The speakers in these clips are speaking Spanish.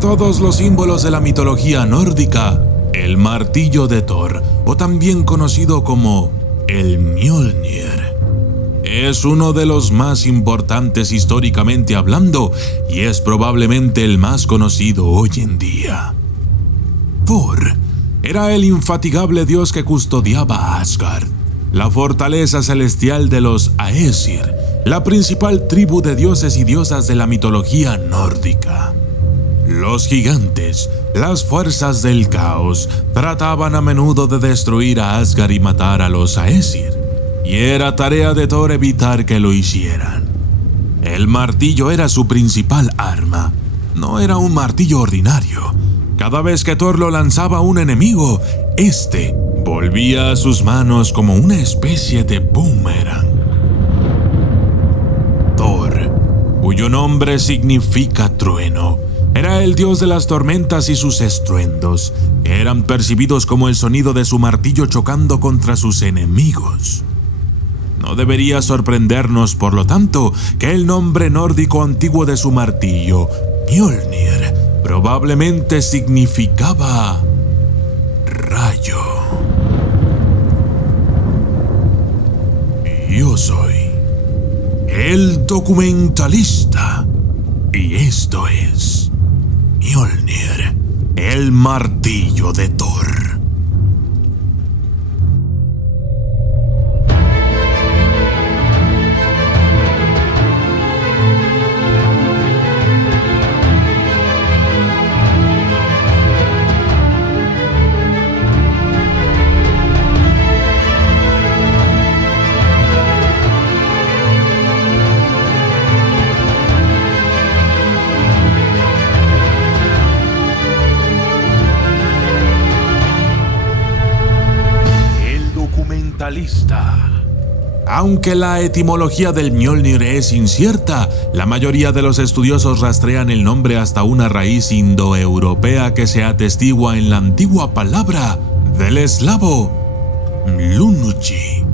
todos los símbolos de la mitología nórdica, el martillo de Thor, o también conocido como el Mjolnir, es uno de los más importantes históricamente hablando y es probablemente el más conocido hoy en día. Thor era el infatigable dios que custodiaba Asgard, la fortaleza celestial de los Aesir, la principal tribu de dioses y diosas de la mitología nórdica. Los gigantes, las fuerzas del caos, trataban a menudo de destruir a Asgard y matar a los Aesir, y era tarea de Thor evitar que lo hicieran. El martillo era su principal arma. No era un martillo ordinario. Cada vez que Thor lo lanzaba a un enemigo, este volvía a sus manos como una especie de boomerang. Thor, cuyo nombre significa trueno, era el dios de las tormentas y sus estruendos, que eran percibidos como el sonido de su martillo chocando contra sus enemigos. No debería sorprendernos, por lo tanto, que el nombre nórdico antiguo de su martillo, Mjolnir, probablemente significaba rayo. Yo soy el documentalista y esto es Mjolnir, el martillo de Thor. Aunque la etimología del Mjolnir es incierta, la mayoría de los estudiosos rastrean el nombre hasta una raíz indoeuropea que se atestigua en la antigua palabra del eslavo mlunuchi,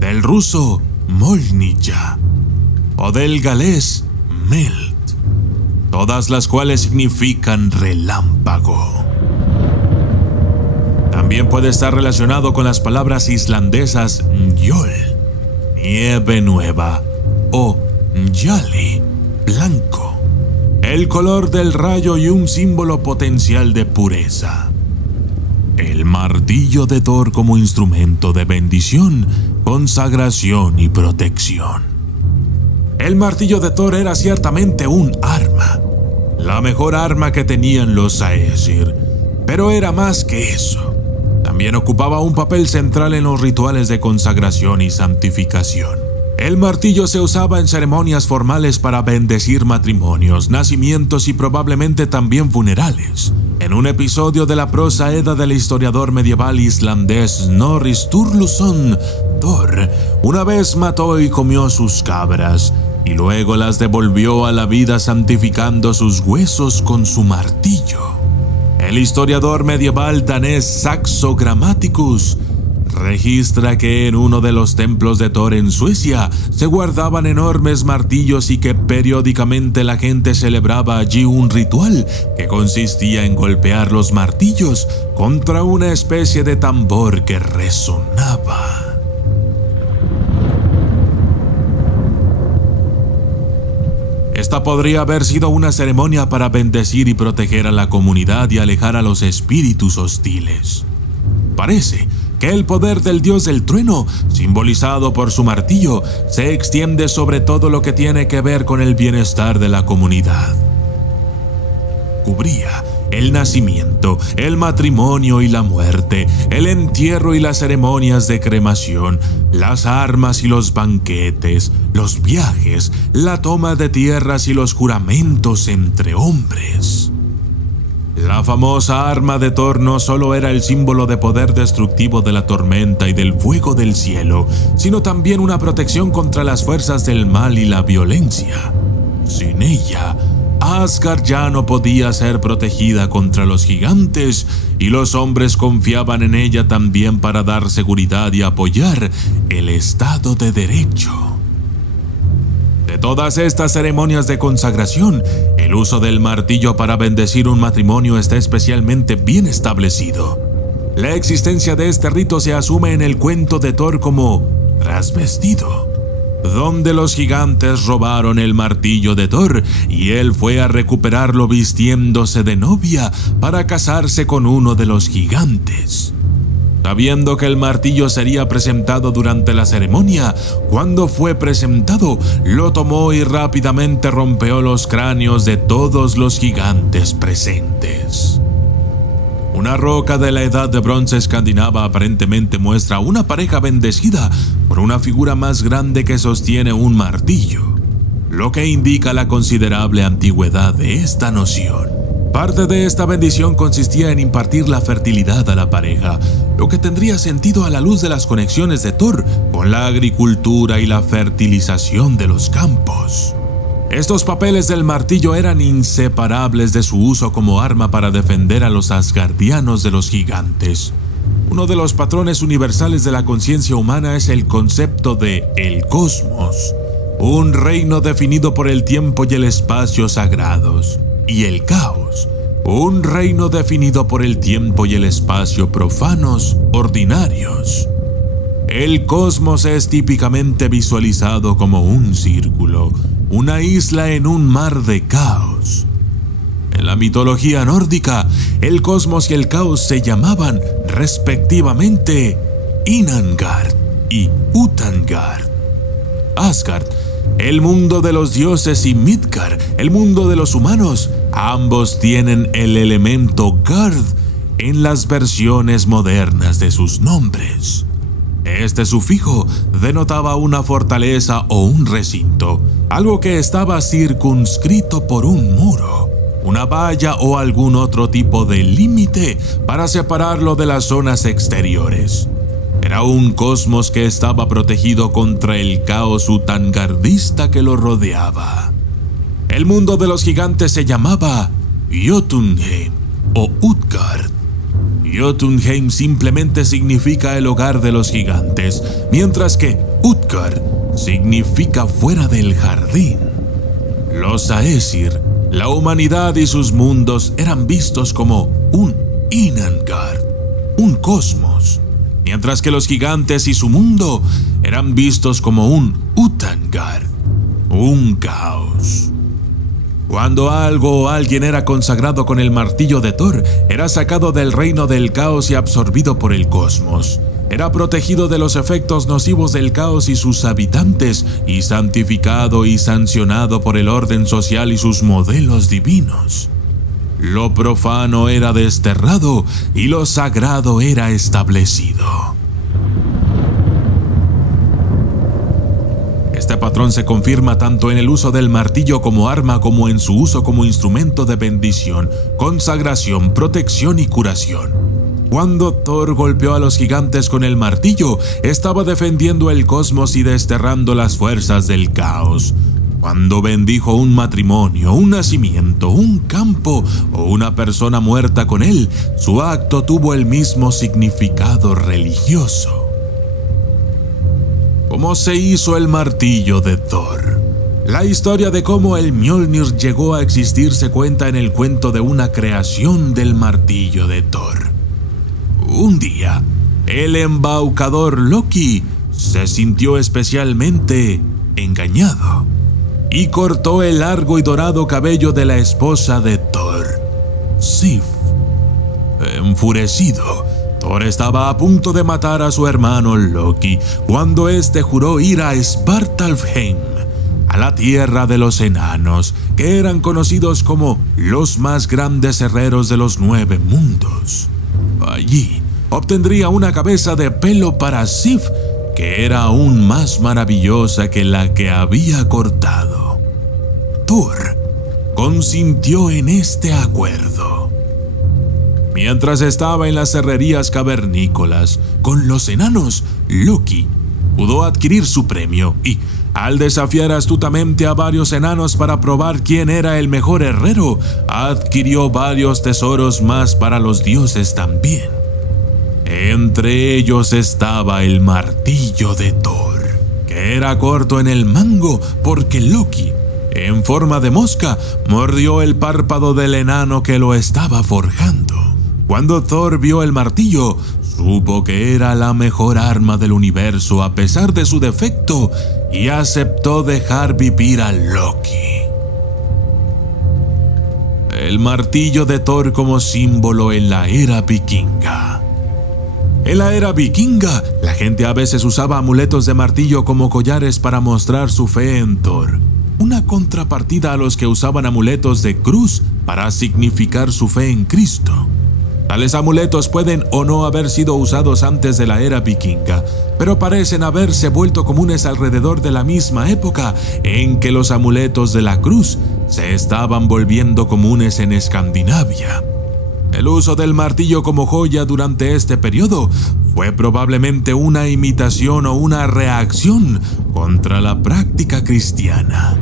del ruso molnija o del galés melt, todas las cuales significan relámpago. También puede estar relacionado con las palabras islandesas njol, nieve nueva, o njali, blanco, el color del rayo y un símbolo potencial de pureza. El martillo de Thor como instrumento de bendición, consagración y protección. El martillo de Thor era ciertamente un arma, la mejor arma que tenían los Aesir, pero era más que eso. También ocupaba un papel central en los rituales de consagración y santificación. El martillo se usaba en ceremonias formales para bendecir matrimonios, nacimientos y probablemente también funerales. En un episodio de la prosa edda del historiador medieval islandés Snorri Sturluson, Thor una vez mató y comió sus cabras, y luego las devolvió a la vida santificando sus huesos con su martillo. El historiador medieval danés Saxo Grammaticus registra que en uno de los templos de Thor en Suecia se guardaban enormes martillos y que periódicamente la gente celebraba allí un ritual que consistía en golpear los martillos contra una especie de tambor que resonaba. Esta podría haber sido una ceremonia para bendecir y proteger a la comunidad y alejar a los espíritus hostiles. Parece que el poder del dios del trueno, simbolizado por su martillo, se extiende sobre todo lo que tiene que ver con el bienestar de la comunidad. Cubría el nacimiento, el matrimonio y la muerte, el entierro y las ceremonias de cremación, las armas y los banquetes, los viajes, la toma de tierras y los juramentos entre hombres. La famosa arma de Thor no solo era el símbolo de poder destructivo de la tormenta y del fuego del cielo, sino también una protección contra las fuerzas del mal y la violencia. Sin ella, Asgard ya no podía ser protegida contra los gigantes y los hombres confiaban en ella también para dar seguridad y apoyar el Estado de Derecho. De De todas estas ceremonias de consagración, el uso del martillo para bendecir un matrimonio está especialmente bien establecido. La existencia de este rito se asume en el cuento de Thor como trasvestido, donde los gigantes robaron el martillo de Thor y él fue a recuperarlo vistiéndose de novia para casarse con uno de los gigantes. Sabiendo que el martillo sería presentado durante la ceremonia, cuando fue presentado, lo tomó y rápidamente rompió los cráneos de todos los gigantes presentes. Una roca de la edad de bronce escandinava aparentemente muestra una pareja bendecida por una figura más grande que sostiene un martillo, lo que indica la considerable antigüedad de esta noción. Parte de esta bendición consistía en impartir la fertilidad a la pareja, lo que tendría sentido a la luz de las conexiones de Thor con la agricultura y la fertilización de los campos. Estos papeles del martillo eran inseparables de su uso como arma para defender a los asgardianos de los gigantes. Uno de los patrones universales de la conciencia humana es el concepto de el cosmos, un reino definido por el tiempo y el espacio sagrados, y el caos, un reino definido por el tiempo y el espacio profanos, ordinarios. El cosmos es típicamente visualizado como un círculo, una isla en un mar de caos. En la mitología nórdica, el cosmos y el caos se llamaban, respectivamente, Inangard y Utangard. Asgard, el mundo de los dioses, y Midgard, el mundo de los humanos, ambos tienen el elemento Gard en las versiones modernas de sus nombres. Este sufijo denotaba una fortaleza o un recinto, algo que estaba circunscrito por un muro, una valla o algún otro tipo de límite para separarlo de las zonas exteriores. Era un cosmos que estaba protegido contra el caos utangardista que lo rodeaba. El mundo de los gigantes se llamaba Jotunheim o Utgard. Jotunheim simplemente significa el hogar de los gigantes, mientras que Utgard significa fuera del jardín. Los Aesir, la humanidad y sus mundos eran vistos como un Inangard, un cosmos, mientras que los gigantes y su mundo eran vistos como un Utangard, un caos. Cuando algo o alguien era consagrado con el martillo de Thor, era sacado del reino del caos y absorbido por el cosmos. Era protegido de los efectos nocivos del caos y sus habitantes, y santificado y sancionado por el orden social y sus modelos divinos. Lo profano era desterrado y lo sagrado era establecido. Este patrón se confirma tanto en el uso del martillo como arma como en su uso como instrumento de bendición, consagración, protección y curación. Cuando Thor golpeó a los gigantes con el martillo, estaba defendiendo el cosmos y desterrando las fuerzas del caos. Cuando bendijo un matrimonio, un nacimiento, un campo o una persona muerta con él, su acto tuvo el mismo significado religioso. ¿Cómo se hizo el martillo de Thor? La historia de cómo el Mjolnir llegó a existir se cuenta en el cuento de una creación del martillo de Thor. Un día, el embaucador Loki se sintió especialmente engañado y cortó el largo y dorado cabello de la esposa de Thor, Sif. Enfurecido, Thor estaba a punto de matar a su hermano Loki cuando éste juró ir a Svartalfheim, a la tierra de los enanos, que eran conocidos como los más grandes herreros de los 9 mundos. Allí obtendría una cabeza de pelo para Sif, que era aún más maravillosa que la que había cortado. Thor consintió en este acuerdo. Mientras estaba en las herrerías cavernícolas con los enanos, Loki pudo adquirir su premio y, al desafiar astutamente a varios enanos para probar quién era el mejor herrero, adquirió varios tesoros más para los dioses también. Entre ellos estaba el martillo de Thor, que era corto en el mango porque Loki, en forma de mosca, mordió el párpado del enano que lo estaba forjando. Cuando Thor vio el martillo, supo que era la mejor arma del universo a pesar de su defecto y aceptó dejar vivir a Loki. El martillo de Thor como símbolo en la era vikinga. En la era vikinga, la gente a veces usaba amuletos de martillo como collares para mostrar su fe en Thor, una contrapartida a los que usaban amuletos de cruz para significar su fe en Cristo. Tales amuletos pueden o no haber sido usados antes de la era vikinga, pero parecen haberse vuelto comunes alrededor de la misma época en que los amuletos de la cruz se estaban volviendo comunes en Escandinavia. El uso del martillo como joya durante este periodo fue probablemente una imitación o una reacción contra la práctica cristiana.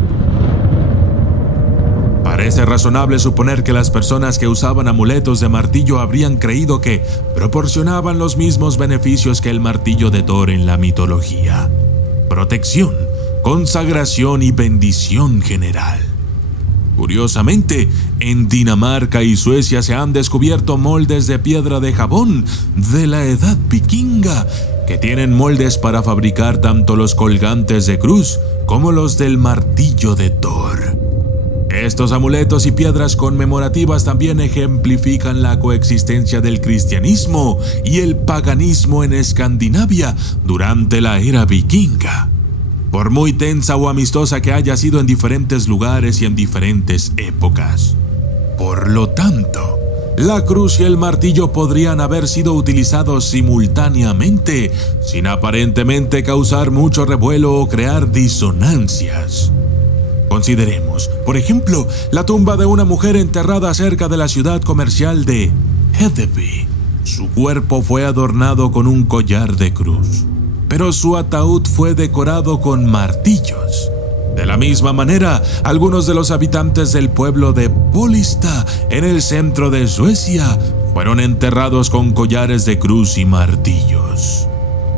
Parece razonable suponer que las personas que usaban amuletos de martillo habrían creído que proporcionaban los mismos beneficios que el martillo de Thor en la mitología: protección, consagración y bendición general. Curiosamente, en Dinamarca y Suecia se han descubierto moldes de piedra de jabón de la edad vikinga que tienen moldes para fabricar tanto los colgantes de cruz como los del martillo de Thor. Estos amuletos y piedras conmemorativas también ejemplifican la coexistencia del cristianismo y el paganismo en Escandinavia durante la era vikinga, por muy tensa o amistosa que haya sido en diferentes lugares y en diferentes épocas. Por lo tanto, la cruz y el martillo podrían haber sido utilizados simultáneamente, sin aparentemente causar mucho revuelo o crear disonancias. Consideremos, por ejemplo, la tumba de una mujer enterrada cerca de la ciudad comercial de Hedeby. Su cuerpo fue adornado con un collar de cruz, pero su ataúd fue decorado con martillos. De la misma manera, algunos de los habitantes del pueblo de Polista, en el centro de Suecia, fueron enterrados con collares de cruz y martillos.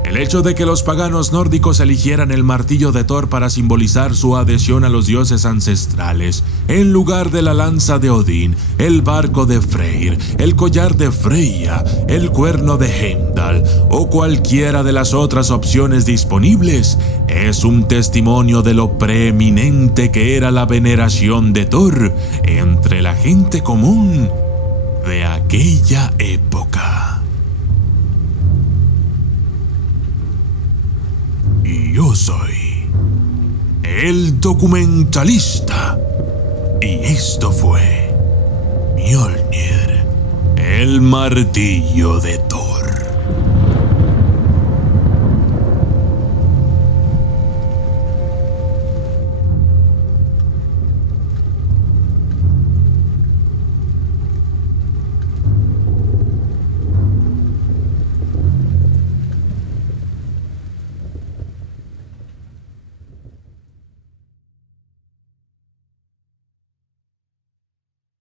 El hecho de que los paganos nórdicos eligieran el martillo de Thor para simbolizar su adhesión a los dioses ancestrales, en lugar de la lanza de Odín, el barco de Freyr, el collar de Freya, el cuerno de Heimdall o cualquiera de las otras opciones disponibles, es un testimonio de lo preeminente que era la veneración de Thor entre la gente común de aquella época. Yo soy el documentalista y esto fue Mjolnir, el martillo de Thor.